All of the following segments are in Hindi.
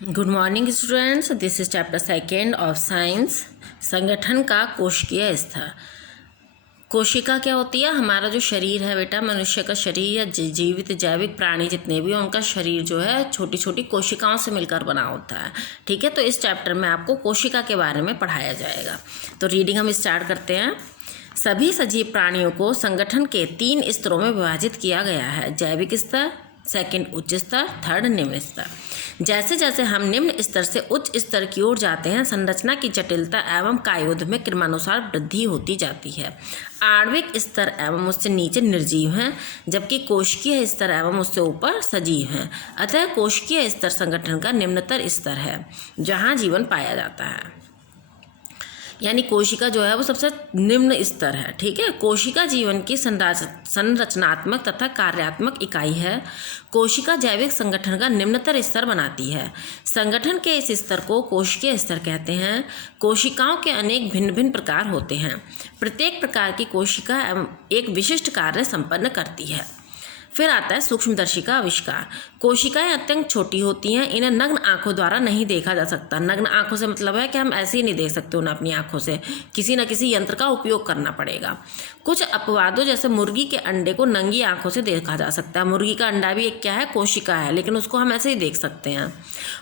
Good morning students, this is chapter second of science. संगठन का कोशिकीय स्तर। कोशिका क्या होती है? हमारा जो शरीर है बेटा, मनुष्य का शरीर या जीवित जैविक प्राणी जितने भी हैं उनका शरीर जो है छोटी छोटी कोशिकाओं से मिलकर बना होता है। ठीक है, तो इस चैप्टर में आपको कोशिका के बारे में पढ़ाया जाएगा। तो रीडिंग हम स्टार्ट करते हैं। सभी सजीव प्राणियों को संगठन के 3 स्तरों में विभाजित किया गया है: जैविक स्तर, सेकंड उच्च स्तर, थर्ड निम्न स्तर। जैसे जैसे हम निम्न स्तर से उच्च स्तर की ओर जाते हैं, संरचना की जटिलता एवं कायोध में क्रमानुसार वृद्धि होती जाती है। आणविक स्तर एवं उससे नीचे निर्जीव हैं, जबकि कोशिकीय स्तर एवं उससे ऊपर सजीव हैं। अतः कोशिकीय स्तर संगठन का निम्नतर स्तर है, जहाँ जीवन पाया जाता है। यानी कोशिका जो है वो सबसे निम्न स्तर है। ठीक है, कोशिका जीवन की संरचनात्मक तथा कार्यात्मक इकाई है। कोशिका जैविक संगठन का निम्नतर स्तर बनाती है। संगठन के इस स्तर को कोशिकीय स्तर कहते हैं। कोशिकाओं के अनेक भिन्न भिन्न प्रकार होते हैं। प्रत्येक प्रकार की कोशिका एक विशिष्ट कार्य संपन्न करती है। फिर आता है सूक्ष्मदर्शी का आविष्कार। कोशिकाएं अत्यंत छोटी होती हैं, इन्हें नग्न आंखों द्वारा नहीं देखा जा सकता। नग्न आंखों से मतलब है कि हम ऐसे ही नहीं देख सकते उन्हें अपनी आंखों से, किसी न किसी यंत्र का उपयोग करना पड़ेगा। कुछ अपवादों जैसे मुर्गी के अंडे को नंगी आंखों से देखा जा सकता है। मुर्गी का अंडा भी एक क्या है? कोशिका है, लेकिन उसको हम ऐसे ही देख सकते हैं।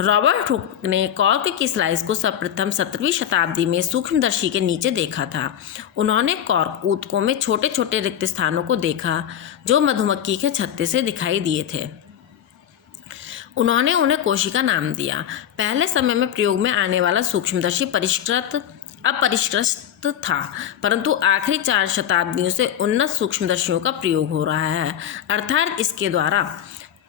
रॉबर्ट हुक ने कॉर्क की स्लाइस को सर्वप्रथम 17वीं शताब्दी में सूक्ष्मदर्शी के नीचे देखा था। उन्होंने कॉर्क ऊतकों में छोटे छोटे रिक्त स्थानों को देखा जो मधुमक्खी के छत्ते से दिखाई दिए थे। उन्होंने उन्हें कोशिका नाम दिया। पहले समय में प्रयोग में आने वाला सूक्ष्मदर्शी अपरिष्कृत था, परंतु आखिरी 4 शताब्दियों से उन्नत सूक्ष्मदर्शियों का प्रयोग हो रहा है, अर्थात इसके द्वारा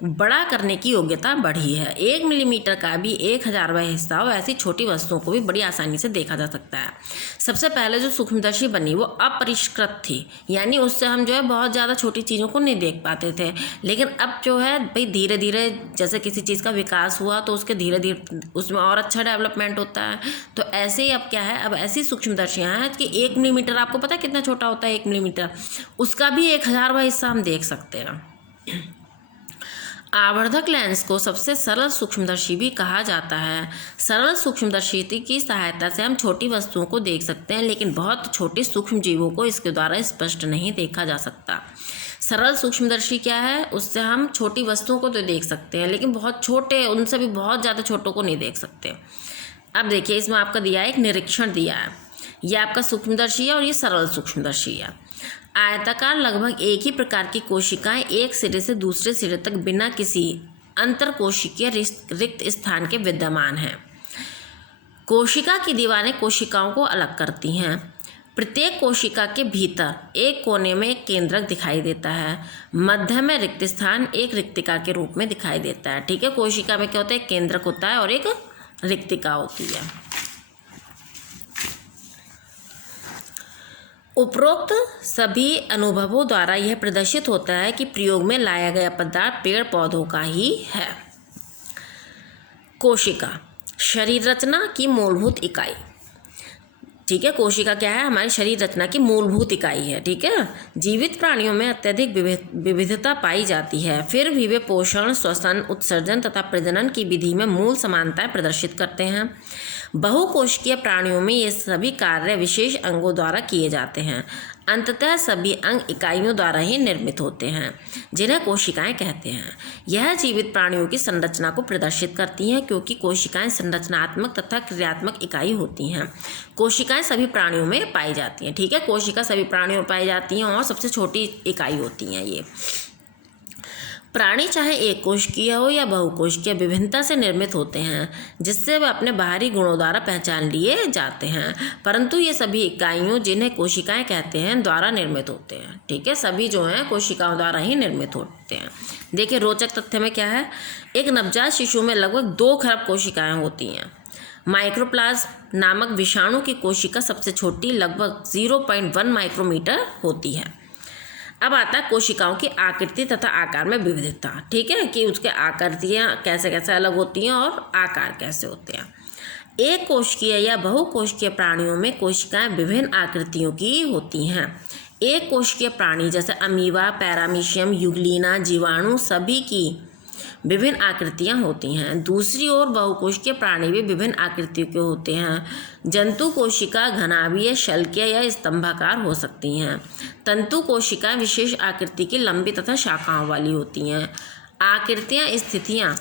बड़ा करने की योग्यता बढ़ी है। 1 मिलीमीटर का भी 1000वां हिस्सा हो, ऐसी छोटी वस्तुओं को भी बड़ी आसानी से देखा जा सकता है। सबसे पहले जो सूक्ष्मदर्शी बनी वो अपरिष्कृत थी, यानी उससे हम जो है बहुत ज़्यादा छोटी चीज़ों को नहीं देख पाते थे। लेकिन अब जो है भाई धीरे धीरे जैसे किसी चीज़ का विकास हुआ तो उसके धीरे धीरे उसमें और अच्छा डेवलपमेंट होता है। तो ऐसे ही अब क्या है, अब ऐसी सूक्ष्मदर्शियाँ हैं कि 1 मिलीमीटर, आपको पता है कितना छोटा होता है 1 मिलीमीटर, उसका भी 1000वां हिस्सा हम देख सकते हैं। आवर्धक लेंस को सबसे सरल सूक्ष्मदर्शी भी कहा जाता है। सरल सूक्ष्मदर्शी की सहायता से हम छोटी वस्तुओं को देख सकते हैं, लेकिन बहुत छोटे सूक्ष्म जीवों को इसके द्वारा स्पष्ट नहीं देखा जा सकता। सरल सूक्ष्मदर्शी क्या है? उससे हम छोटी वस्तुओं को तो देख सकते हैं, लेकिन बहुत छोटे, उनसे भी बहुत ज़्यादा छोटों को नहीं देख सकते। अब देखिए, इसमें आपका दिया है, एक निरीक्षण दिया है। यह आपका सूक्ष्मदर्शी है और ये सरल सूक्ष्मदर्शी है। आयताकार लगभग एक ही प्रकार की कोशिकाएं एक सिरे से दूसरे सिरे तक बिना किसी अंतर कोशिकीय रिक्त स्थान के विद्यमान हैं। कोशिका की दीवारें कोशिकाओं को अलग करती हैं। प्रत्येक कोशिका के भीतर एक कोने में एक केंद्रक दिखाई देता है। मध्य में रिक्त स्थान एक रिक्तिका के रूप में दिखाई देता है। ठीक है, कोशिका में क्या होता है? एक केंद्रक होता है और एक रिक्तिका होती है। उपरोक्त सभी अनुभवों द्वारा यह प्रदर्शित होता है कि प्रयोग में लाया गया पदार्थ पेड़ पौधों का ही है। कोशिका शरीर रचना की मूलभूत इकाई। ठीक है, कोशिका क्या है? हमारी शरीर रचना की मूलभूत इकाई है। ठीक है, जीवित प्राणियों में अत्यधिक विविधता पाई जाती है, फिर भी वे पोषण, श्वसन, उत्सर्जन तथा प्रजनन की विधि में मूल समानताएं प्रदर्शित करते हैं। बहुकोशिकीय प्राणियों में ये सभी कार्य विशेष अंगों द्वारा किए जाते हैं। अंततः सभी अंग इकाइयों द्वारा ही निर्मित होते हैं, जिन्हें कोशिकाएं कहते हैं। यह जीवित प्राणियों की संरचना को प्रदर्शित करती हैं, क्योंकि कोशिकाएं संरचनात्मक तथा क्रियात्मक इकाई होती हैं। कोशिकाएं सभी प्राणियों में पाई जाती हैं। ठीक है, कोशिका सभी प्राणियों में पाई जाती हैं और सबसे छोटी इकाई होती हैं ये। प्राणी चाहे एक कोशिकीय हो या बहुकोशिकीय, विभिन्नता से निर्मित होते हैं, जिससे वे अपने बाहरी गुणों द्वारा पहचान लिए जाते हैं, परंतु ये सभी इकाइयों, जिन्हें कोशिकाएं कहते हैं, द्वारा निर्मित होते हैं। ठीक है, सभी जो हैं कोशिकाओं द्वारा ही निर्मित होते हैं। देखिए, रोचक तथ्य में क्या है? एक नवजात शिशु में लगभग 2 खरब कोशिकाएं होती हैं। माइक्रोप्लाज्म नामक विषाणु की कोशिका सबसे छोटी, लगभग 0.1 माइक्रोमीटर होती है। अब आता है कोशिकाओं की आकृति तथा आकार में विविधता। ठीक है, कि उसके आकृतियाँ कैसे कैसे अलग होती हैं और आकार कैसे होते हैं। एक कोशिकीय या बहुकोशिकीय प्राणियों में कोशिकाएं विभिन्न आकृतियों की होती हैं। एक कोशिकीय प्राणी जैसे अमीबा, पैरामीशियम, यूग्लिना, जीवाणु सभी की विभिन्न आकृतियां होती हैं। दूसरी ओर बहुकोशिकीय प्राणी भी विभिन्न आकृतियों के होते हैं। जंतु कोशिका घनाभीय, शल्कीय या स्तंभाकार हो सकती हैं। तंतु कोशिकाएं विशेष आकृति की लंबी तथा शाखाओं वाली होती हैं। आकृतियां स्थितियां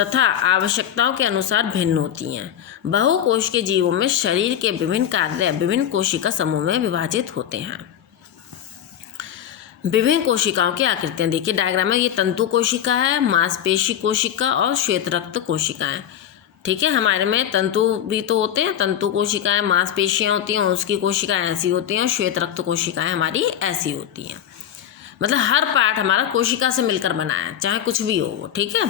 तथा आवश्यकताओं के अनुसार भिन्न होती हैं। बहुकोशिकीय जीवों में शरीर के विभिन्न कार्य विभिन्न कोशिका समूह में विभाजित होते हैं। विभिन्न कोशिकाओं की आकृतियां देखिए डायग्राम में, ये तंतु कोशिका है, मांसपेशी कोशिका और श्वेत रक्त कोशिकाएं। ठीक है, हमारे में तंतु भी तो होते हैं, तंतु कोशिकाएं, मांसपेशियां होती हैं, उसकी कोशिकाएं ऐसी होती हैं, श्वेत रक्त कोशिकाएं हमारी ऐसी होती हैं। मतलब हर पार्ट हमारा कोशिका से मिलकर बना है, चाहे कुछ भी हो वो। ठीक है,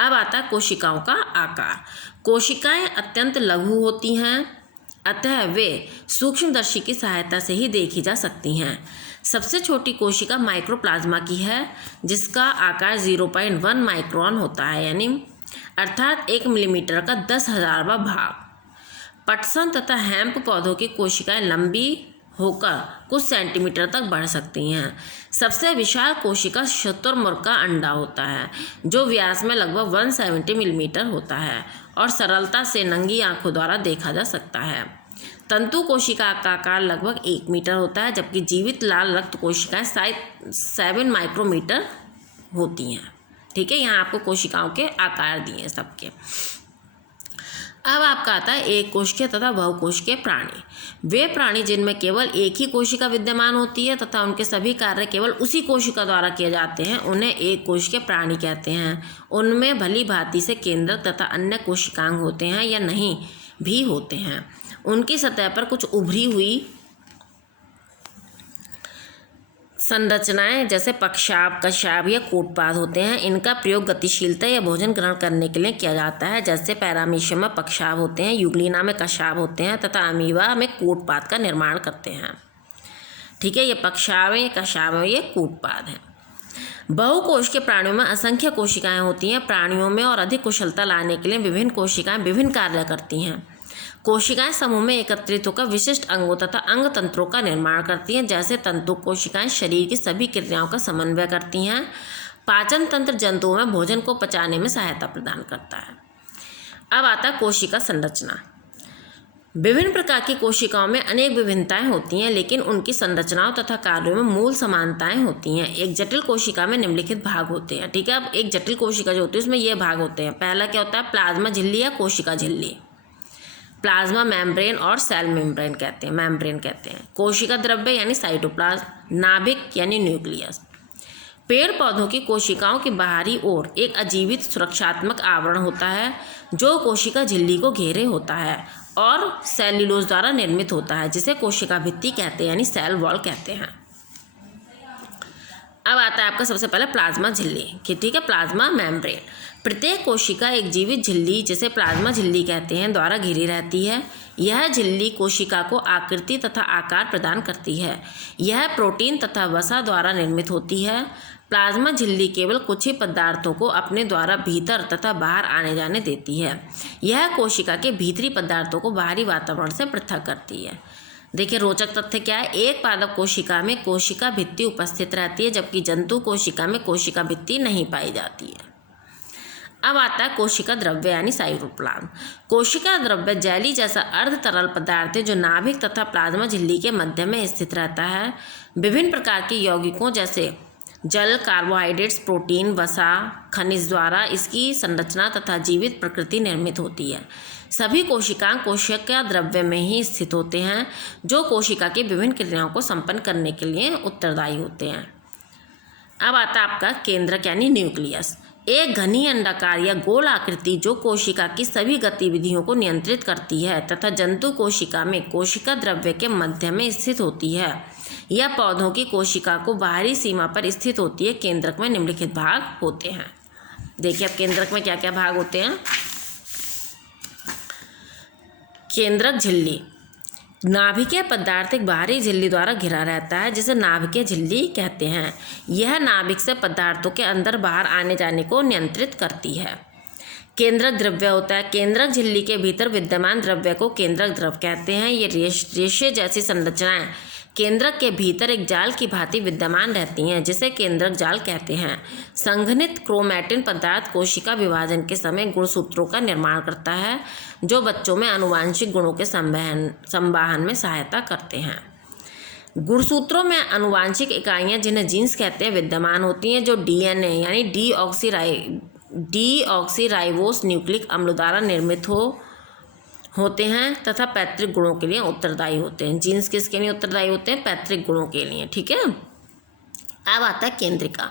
अब आता है कोशिकाओं का आकार। कोशिकाएं अत्यंत लघु होती हैं, अतः वे सूक्ष्मदर्शी की सहायता से ही देखी जा सकती हैं। सबसे छोटी कोशिका माइक्रोप्लाज्मा की है, जिसका आकार 0.1 माइक्रोन होता है, यानी अर्थात 1 मिलीमीटर का 10,000वां भाग। पटसन तथा हेम्प पौधों की कोशिकाएं लंबी होकर कुछ सेंटीमीटर तक बढ़ सकती हैं। सबसे विशाल कोशिका शुतुरमुर्ग का अंडा होता है, जो व्यास में लगभग 170 मिलीमीटर होता है और सरलता से नंगी आंखों द्वारा देखा जा सकता है। तंतु कोशिका का आकार लगभग 1 मीटर होता है, जबकि जीवित लाल रक्त कोशिकाएं 7 माइक्रोमीटर होती हैं। ठीक है, यहाँ आपको कोशिकाओं के आकार दिए सबके। अब आपका आता है एक कोशिकीय तथा बहुकोशिकीय प्राणी। वे प्राणी जिनमें केवल एक ही कोशिका विद्यमान होती है तथा उनके सभी कार्य केवल उसी कोशिका द्वारा किए जाते हैं, उन्हें एक कोशिकीय प्राणी कहते हैं। उनमें भली भांति से केंद्रक तथा अन्य कोशिकांग होते हैं या नहीं भी होते हैं। उनकी सतह पर कुछ उभरी हुई संरचनाएं जैसे पक्षाभ, कशाभ या कूटपाद होते हैं। इनका प्रयोग गतिशीलता या भोजन ग्रहण करने के लिए किया जाता है, जैसे पैरामीशियम में पक्षाभ होते हैं, यूग्लिना में कशाभ होते हैं तथा अमीबा में कूटपाद का निर्माण करते हैं। ठीक है, ये पक्षाभ है, ये कशाभ है, ये कूटपाद है। बहुकोश के प्राणियों में असंख्य कोशिकाएं होती हैं। प्राणियों में और अधिक कुशलता लाने के लिए विभिन्न कोशिकाएं विभिन्न कार्य करती हैं। कोशिकाएं समूह में एकत्रित होकर विशिष्ट अंगों तथा अंग तंत्रों का निर्माण करती हैं, जैसे तंतु कोशिकाएं शरीर की सभी क्रियाओं का समन्वय करती हैं। पाचन तंत्र जंतुओं में भोजन को पचाने में सहायता प्रदान करता है। अब आता है कोशिका संरचना। विभिन्न प्रकार की कोशिकाओं में अनेक विभिन्नताएं होती हैं, लेकिन उनकी संरचनाओं तथा कार्यों में मूल समानताएं होती हैं। एक जटिल कोशिका में निम्नलिखित भाग होते हैं। ठीक है, अब एक जटिल कोशिका जो होती है उसमें ये भाग होते हैं। पहला क्या होता है, प्लाज्मा झिल्ली या कोशिका झिल्ली, प्लाज्मा मेम्ब्रेन और सेल मेम्ब्रेन कहते हैं, मेम्ब्रेन कहते हैं। कोशिका द्रव्य यानी साइटोप्लाज्म, नाभिक यानी न्यूक्लियस। पेड़ पौधों की कोशिकाओं की बाहरी ओर एक अजीवित सुरक्षात्मक आवरण होता है, जो कोशिका झिल्ली को घेरे होता है और सेल्यूलोज द्वारा निर्मित होता है, जिसे कोशिका भित्ति कहते हैं, यानी सेल वॉल कहते हैं। अब आता है आपका सबसे पहले प्लाज्मा झिल्ली। ठीक है, प्लाज्मा मेम्ब्रेन। प्रत्येक कोशिका एक जीवित झिल्ली, जिसे प्लाज्मा झिल्ली कहते हैं, द्वारा घिरी रहती है। यह झिल्ली कोशिका को आकृति तथा आकार प्रदान करती है। यह प्रोटीन तथा वसा द्वारा निर्मित होती है। प्लाज्मा झिल्ली केवल कुछ ही पदार्थों को अपने द्वारा भीतर तथा बाहर आने जाने देती है। यह कोशिका के भीतरी पदार्थों को बाहरी वातावरण से पृथक करती है। देखिए रोचक तथ्य क्या है, एक पादप कोशिका में कोशिका भित्ति उपस्थित रहती है, जबकि जंतु कोशिका में कोशिका भित्ति नहीं पाई जाती है। अब आता है कोशिका द्रव्य यानी साइटोप्लाज्म। कोशिका द्रव्य जेली जैसा अर्ध तरल पदार्थ है, जो नाभिक तथा प्लाज्मा झिल्ली के मध्य में स्थित रहता है। विभिन्न प्रकार के यौगिकों जैसे जल, कार्बोहाइड्रेट्स, प्रोटीन, वसा, खनिज द्वारा इसकी संरचना तथा जीवित प्रकृति निर्मित होती है। सभी कोशिकाएं कोशिका द्रव्य में ही स्थित होते हैं, जो कोशिका की विभिन्न क्रियाओं को संपन्न करने के लिए उत्तरदायी होते हैं। अब आता है आपका केंद्रक यानी न्यूक्लियस। एक घनी अंडाकार या गोल आकृति जो कोशिका की सभी गतिविधियों को नियंत्रित करती है तथा जंतु कोशिका में कोशिका द्रव्य के मध्य में स्थित होती है। यह पौधों की कोशिका को बाहरी सीमा पर स्थित होती है। केंद्रक में निम्नलिखित भाग होते हैं। देखिए अब केंद्रक में क्या क्या भाग होते हैं। केंद्रक झिल्ली, नाभिकीय पदार्थ एक बाहरी झिल्ली द्वारा घिरा रहता है, जिसे नाभिकीय झिल्ली कहते हैं। यह नाभिक से पदार्थों के अंदर बाहर आने जाने को नियंत्रित करती है। केंद्रक द्रव्य होता है। केंद्रक झिल्ली के भीतर विद्यमान द्रव्य को केंद्रक द्रव कहते हैं। ये रेशे जैसी संरचनाएं केंद्रक के भीतर एक जाल की भांति विद्यमान रहती हैं, जिसे केंद्रक जाल कहते हैं। संघनित क्रोमैटिन पदार्थ कोशिका विभाजन के समय गुणसूत्रों का निर्माण करता है, जो बच्चों में आनुवांशिक गुणों के संवहन में सहायता करते हैं। गुणसूत्रों में आनुवांशिक इकाइयां, जिन्हें जीन्स कहते हैं, विद्यमान होती हैं, जो डीएनए यानी डीऑक्सीराइबोस न्यूक्लिक अम्ल द्वारा निर्मित होते हैं तथा पैतृक गुणों के लिए उत्तरदायी होते हैं। जीन्स किसके लिए उत्तरदायी होते हैं? पैतृक गुणों के लिए। ठीक है। अब आता है केंद्रिका।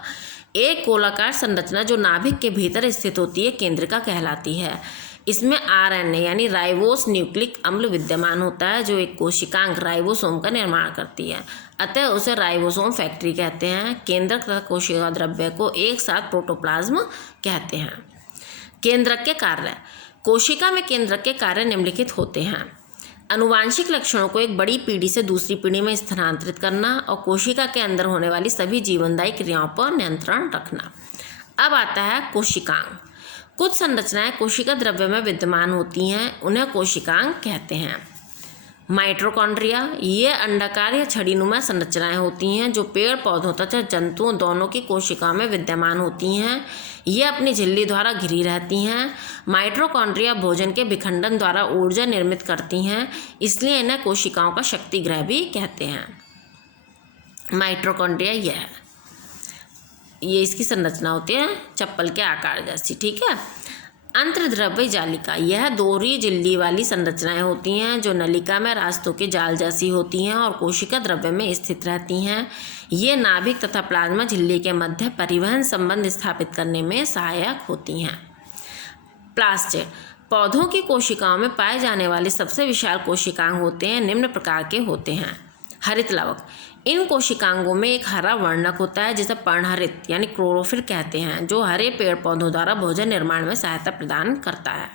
एक गोलाकार संरचना जो नाभिक के भीतर स्थित होती है केंद्रिका कहलाती है। इसमें आरएनए यानी राइबोस न्यूक्लिक अम्ल विद्यमान होता है, जो एक कोशिकांग राइबोसोम का निर्माण करती है। अतः उसे राइबोसोम फैक्ट्री कहते हैं। केंद्रक तथा कोशिका द्रव्य को एक साथ प्रोटोप्लाज्म कहते हैं। केंद्रक के कार्य। कोशिका में केंद्रक के कार्य निम्नलिखित होते हैं। आनुवांशिक लक्षणों को एक बड़ी पीढ़ी से दूसरी पीढ़ी में स्थानांतरित करना और कोशिका के अंदर होने वाली सभी जीवनदायी क्रियाओं पर नियंत्रण रखना। अब आता है कोशिकांग। कुछ संरचनाएं कोशिका द्रव्य में विद्यमान होती हैं, उन्हें कोशिकांग कहते हैं। माइटोकॉन्ड्रिया, ये अंडाकार या छड़ीनुमा संरचनाएं होती हैं जो पेड़ पौधों तथा जंतुओं दोनों की कोशिकाओं में विद्यमान होती हैं। ये अपनी झिल्ली द्वारा घिरी रहती हैं। माइटोकॉन्ड्रिया भोजन के विखंडन द्वारा ऊर्जा निर्मित करती हैं, इसलिए इन्हें कोशिकाओं का शक्तिगृह भी कहते हैं। माइटोकॉन्ड्रिया ये इसकी संरचना होती है चप्पल के आकार जैसी। ठीक है। अंतर्द्रव्य जालिका, यह दोहरी झिल्ली वाली संरचनाएं होती हैं जो नलिका में रास्तों के जाल जैसी होती हैं और कोशिका द्रव्य में स्थित रहती हैं। ये नाभिक तथा प्लाज्मा झिल्ली के मध्य परिवहन संबंध स्थापित करने में सहायक होती हैं। प्लास्टिड, पौधों की कोशिकाओं में पाए जाने वाले सबसे विशाल कोशिकांग होते हैं, निम्न प्रकार के होते हैं। हरित लवक, इन कोशिकांगों में एक हरा वर्णक होता है जिसे पर्णहरित यानी क्लोरोफिल कहते हैं, जो हरे पेड़ पौधों द्वारा भोजन निर्माण में सहायता प्रदान करता है।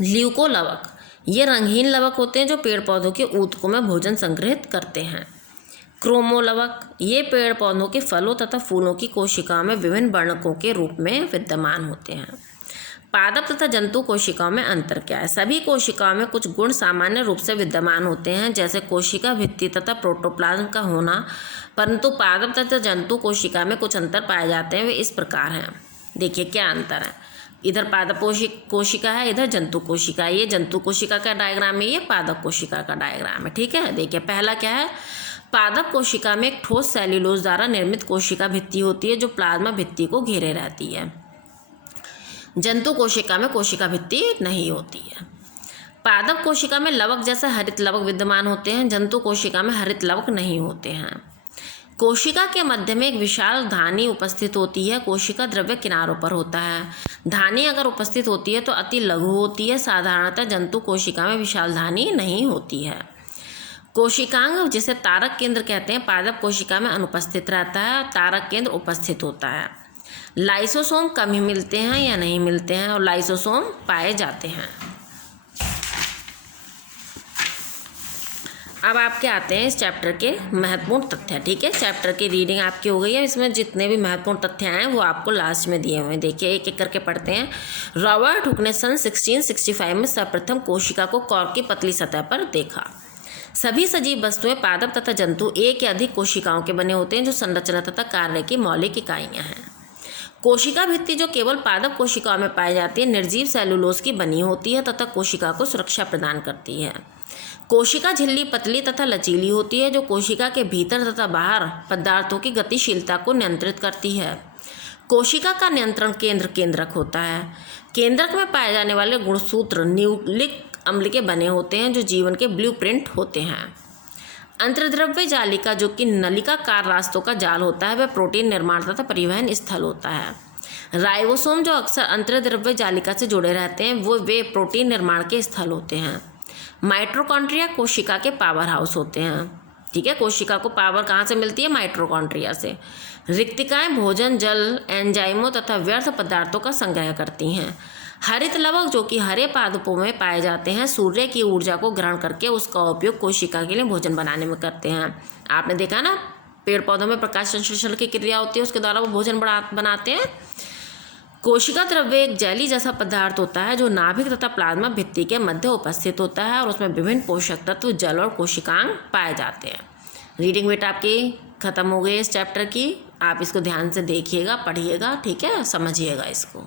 ल्यूकोलवक, ये रंगहीन लवक होते हैं जो पेड़ पौधों के ऊतकों में भोजन संग्रहित करते हैं। क्रोमोलवक, ये पेड़ पौधों के फलों तथा फूलों की कोशिकाओं में विभिन्न वर्णकों के रूप में विद्यमान होते हैं। पादप तथा जंतु कोशिकाओं में अंतर क्या है? सभी कोशिकाओं में कुछ गुण सामान्य रूप से विद्यमान होते हैं, जैसे कोशिका भित्ति तथा प्रोटोप्लाज्म का होना, परंतु पादप तथा जंतु कोशिका में कुछ अंतर पाए जाते हैं। वे इस प्रकार हैं। देखिए क्या अंतर है। इधर पादप कोशिका है, इधर जंतु कोशिका है। ये जंतु कोशिका का डायग्राम है, ये पादप कोशिका का डायग्राम है। ठीक है। देखिए पहला क्या है। पादप कोशिका में एक ठोस सेल्यूलोज द्वारा निर्मित कोशिका भित्ति होती है जो प्लाज्मा भित्ति को घेरे रहती है। जंतु कोशिका में कोशिका भित्ति नहीं होती है। पादप कोशिका में लवक जैसे हरित लवक विद्यमान होते हैं, जंतु कोशिका में हरित लवक नहीं होते हैं। कोशिका के मध्य में एक विशाल धानी उपस्थित होती है। कोशिका द्रव्य किनारों पर होता है। धानी अगर उपस्थित होती है तो अति लघु होती है। साधारणतः जंतु कोशिका में विशाल धानी नहीं होती है। कोशिकांग, जिसे तारक केंद्र कहते हैं, पादप कोशिका में अनुपस्थित रहता है, तारक केंद्र उपस्थित होता है। लाइसोसोम कम ही मिलते हैं या नहीं मिलते हैं, और लाइसोसोम पाए जाते हैं। अब आपके आते हैं इस चैप्टर के महत्वपूर्ण तथ्य। ठीक है। चैप्टर की रीडिंग आपकी हो गई है। इसमें जितने भी महत्वपूर्ण तथ्य हैं वो आपको लास्ट में दिए हुए हैं। देखिए एक एक करके पढ़ते हैं। रॉबर्ट हुक ने सन 1665 में सर्वप्रथम कोशिका को कॉर्क की पतली सतह पर देखा। सभी सजीव वस्तुएं, पादप तथा जंतु एक या अधिक कोशिकाओं के बने होते हैं जो संरचना तथा कार्य की मौलिक इकाइयां हैं। कोशिका भित्ति जो केवल पादप कोशिकाओं में पाई जाती है, निर्जीव सेलुलोज की बनी होती है तथा कोशिका को सुरक्षा प्रदान करती है। कोशिका झिल्ली पतली तथा लचीली होती है जो कोशिका के भीतर तथा बाहर पदार्थों की गतिशीलता को नियंत्रित करती है। कोशिका का नियंत्रण केंद्र केंद्रक होता है। केंद्रक में पाए जाने वाले गुणसूत्र न्यूक्लिक अम्ल के बने होते हैं जो जीवन के ब्लूप्रिंट होते हैं। अंतर्द्रव्य जालिका, जो कि नलिकाकार रास्तों का जाल होता है, वह प्रोटीन निर्माण तथा परिवहन स्थल होता है। राइबोसोम, जो अक्सर अंतर्द्रव्य जालिका से जुड़े रहते हैं, वे प्रोटीन निर्माण के स्थल होते हैं। माइटोकॉन्ड्रिया कोशिका के पावर हाउस होते हैं। ठीक है। कोशिका को पावर कहाँ से मिलती है? माइटोकॉन्ड्रिया से। रिक्तिकाएं भोजन, जल, एंजाइमों तथा व्यर्थ पदार्थों का संग्रह करती हैं। हरित लवक, जो कि हरे पादपों में पाए जाते हैं, सूर्य की ऊर्जा को ग्रहण करके उसका उपयोग कोशिका के लिए भोजन बनाने में करते हैं। आपने देखा ना, पेड़ पौधों में प्रकाश संश्लेषण की क्रिया होती है, उसके द्वारा वो भोजन बनाते हैं। कोशिका द्रव्य एक जेली जैसा पदार्थ होता है जो नाभिक तथा प्लाज्मा भित्ति के मध्य उपस्थित होता है और उसमें विभिन्न पोषक तत्व, जल और कोशिकांग पाए जाते हैं। रीडिंग बेटा आपकी ख़त्म हो गई इस चैप्टर की। आप इसको ध्यान से देखिएगा, पढ़िएगा, ठीक है, समझिएगा इसको।